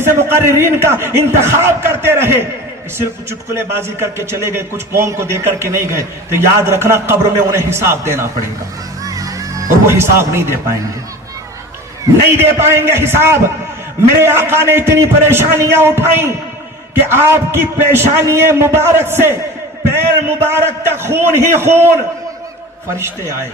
ایسے مقررین کا انتخاب کرتے رہے صرف چٹکلے بازی کر کے چلے گئے, کچھ قوم کو دے کر کے نہیں گئے, تو یاد رکھنا قبر میں انہیں حساب دینا پڑے گا, اور وہ حساب نہیں دے پائیں گے, نہیں دے پائیں گے حساب. میرے آقا نے اتنی پریشانیاں اٹھائیں کہ آپ کی پیشانی مبارک سے پیر مبارک تک خون ہی خون. فرشتے آئے,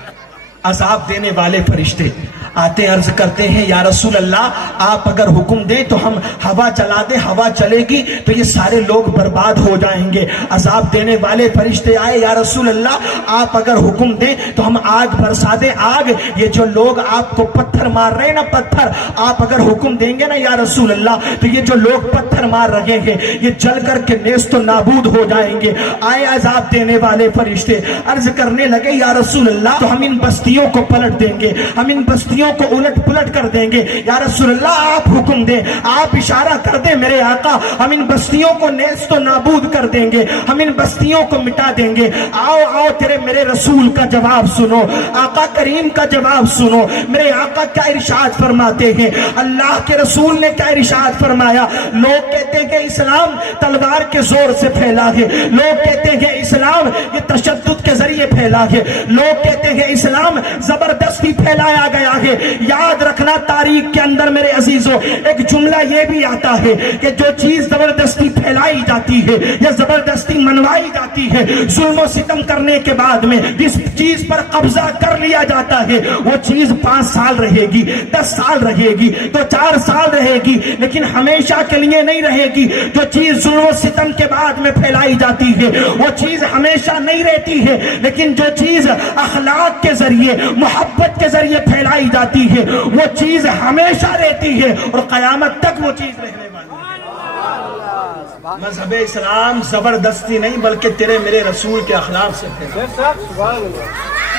عذاب دینے والے فرشتے آتے عرض کرتے ہیں یا رسول اللہ آپ اگر حکم دیں تو ہم ہوا چلا دیں, ہوا چلے گی تو یہ سارے لوگ برباد ہو جائیں گے. عذاب دینے والے فرشتے آئے, یا رسول اللہ آپ اگر حکم دیں تو ہم آگ برسا دیں, آگ. یہ جو لوگ آپ کو پتھر مار رہے ہیں نا, پتھر, آپ اگر حکم دیں گے نا یا رسول اللہ تو یہ جو لوگ پتھر مار رہے ہیں یہ جل کر کے نیست و نابود ہو جائیں گے. آئے عذاب دینے والے فرشتے, عرض کرنے لگے یا رسول اللہ تو ہم ان بستیوں کو پلٹ دیں گے, ہم ان بستیوں کو الٹ پلٹ کر دیں گے. یا رسول اللہ آپ حکم دیں, آپ اشارہ کر دیں میرے آقا, ہم ان بستیوں کو نیست و نابود کر دیں گے, ہم ان بستیوں کو مٹا دیں گے. آؤ آؤ تیرے میرے رسول کا جواب سنو, آقا کریم کا جواب سنو. میرے آقا کیا ارشاد فرماتے ہیں, اللہ کے رسول نے کیا ارشاد فرمایا. لوگ کہتے ہیں کہ اسلام تلوار کے زور سے پھیلا ہے, لوگ کہتے ہیں کہ اسلام یہ تشدد کے ذریعے پھیلا ہے, لوگ کہتے ہیں کہ اسلام زبردستی پھیلایا گیا ہے. یاد رکھنا تاریخ کے اندر میرے عزیزوں ایک جملہ یہ بھی آتا ہے کہ جو چیز زبردستی پھیلائی جاتی ہے یا زبردستی منوائی جاتی ہے, ظلم و ستم کرنے کے بعد میں جس چیز پر قبضہ کر لیا جاتا ہے وہ چیز 5 سال رہے گی, 10 سال رہے گی, تو 4 سال رہے گی, لیکن ہمیشہ کے لیے نہیں رہے گی. جو چیز ظلم و ستم کے بعد میں پھیلائی جاتی ہے وہ چیز ہمیشہ نہیں رہتی ہے, لیکن جو چیز اخلاق کے ذریعے محبت کے ذریعے پھیلائی جاتی ہے وہ چیز ہمیشہ رہتی ہے اور قیامت تک وہ چیز رہنے والی ہے. مذہب اسلام زبردستی نہیں بلکہ تیرے میرے رسول کے اخلاق سے پھیلا,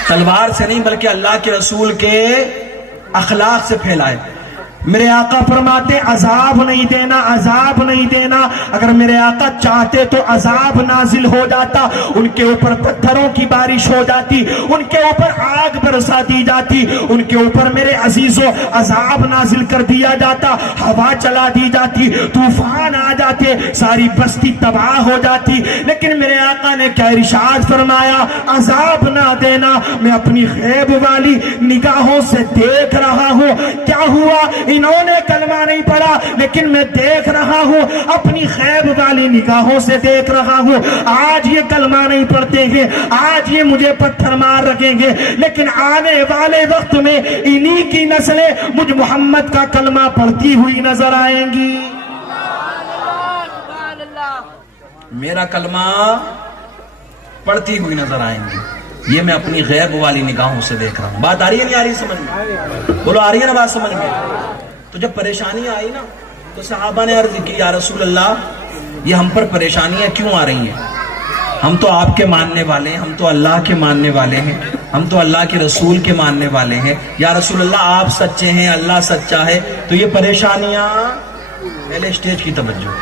تلوار سے نہیں بلکہ اللہ کے رسول کے اخلاق سے پھیلائے. میرے آقا فرماتے عذاب نہیں دینا, عذاب نہیں دینا. اگر میرے آقا چاہتے تو عذاب نازل ہو جاتا, ان کے اوپر پتھروں کی بارش ہو جاتی, ان کے اوپر آگ برسا دی جاتی, ان کے اوپر میرے عزیزوں عذاب نازل کر دیا جاتا, ہوا چلا دی جاتی, طوفان آ جاتے, ساری بستی تباہ ہو جاتی. لیکن میرے آقا نے کیا ارشاد فرمایا, عذاب نہ دینا, میں اپنی غیب والی نگاہوں سے دیکھ رہا ہوں. کیا ہوا, انہوں نے کلمہ نہیں پڑھا لیکن میں دیکھ رہا ہوں, اپنی غیب والی نگاہوں سے دیکھ رہا ہوں. آج یہ کلمہ نہیں پڑھتے ہیں, آج یہ مجھے پتھر مار رکھیں گے, لیکن آنے والے وقت میں انہی کی نسلیں مجھ محمد کا کلمہ پڑھتی ہوئی نظر آئیں گی. میرا کلمہ پڑھتی ہوئی نظر آئیں گی, یہ میں اپنی غیب والی نگاہوں سے دیکھ رہا ہوں. بات آ رہی ہے نہیں آ رہی سمجھ میں؟ بولو آ رہی ہے نا بات سمجھ میں؟ تو جب پریشانی آئی نا تو صحابہ نے عرض کی یا رسول اللہ یہ ہم پر پریشانیاں کیوں آ رہی ہیں, ہم تو آپ کے ماننے والے ہیں, ہم تو اللہ کے ماننے والے ہیں, ہم تو اللہ کے رسول کے ماننے والے ہیں. یا رسول اللہ آپ سچے ہیں, اللہ سچا ہے, تو یہ پریشانیاں, پہلے اسٹیج کی توجہ,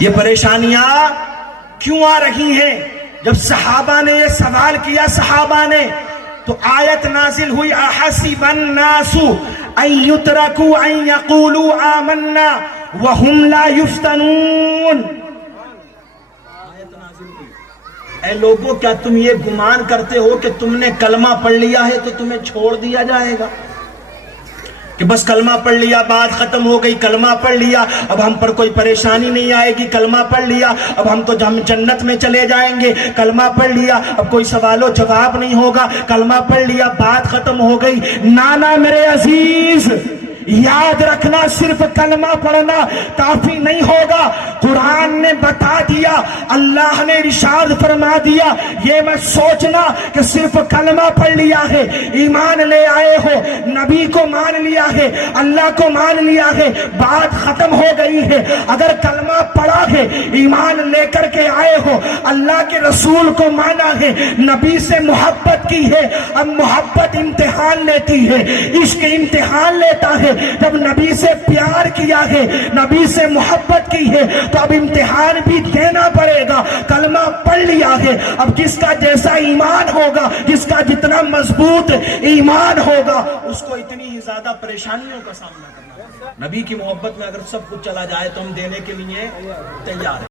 یہ پریشانیاں کیوں آ رہی ہیں؟ جب صحابہ نے یہ سوال کیا صحابہ نے تو آیت نازل ہوئی احسب الناس ان یترکوا ان یقولوا آمنا وهم لا یفتنون. آیت نازل ہوئی, اے لوگوں کیا تم یہ گمان کرتے ہو کہ تم نے کلمہ پڑھ لیا ہے تو تمہیں چھوڑ دیا جائے گا کہ بس کلمہ پڑھ لیا بات ختم ہو گئی, کلمہ پڑھ لیا اب ہم پر کوئی پریشانی نہیں آئے گی, کلمہ پڑھ لیا اب ہم تو جنت میں چلے جائیں گے, کلمہ پڑھ لیا اب کوئی سوال و جواب نہیں ہوگا, کلمہ پڑھ لیا بات ختم ہو گئی. نانا میرے عزیز یاد رکھنا صرف کلمہ پڑھنا کافی نہیں ہوگا. قرآن نے بتا دیا, اللہ نے ارشاد فرما دیا, یہ مت سوچنا کہ صرف کلمہ پڑھ لیا ہے, ایمان لے آئے ہو, نبی کو مان لیا ہے, اللہ کو مان لیا ہے, بات ختم ہو گئی ہے. اگر کلمہ پڑھا ہے, ایمان لے کر کے آئے ہو, اللہ کے رسول کو مانا ہے, نبی سے محبت کی ہے, اب محبت امتحان لیتی ہے, عشق امتحان لیتا ہے. جب نبی سے پیار کیا ہے, نبی سے محبت کی ہے, تو اب امتحان بھی دینا پڑے گا. کلمہ پڑھ لیا ہے, اب جس کا جیسا ایمان ہوگا, جس کا جتنا مضبوط ایمان ہوگا, اس کو اتنی ہی زیادہ پریشانیوں کا سامنا کرنا. نبی کی محبت میں اگر سب کچھ چلا جائے تو ہم دینے کے لیے تیار ہیں.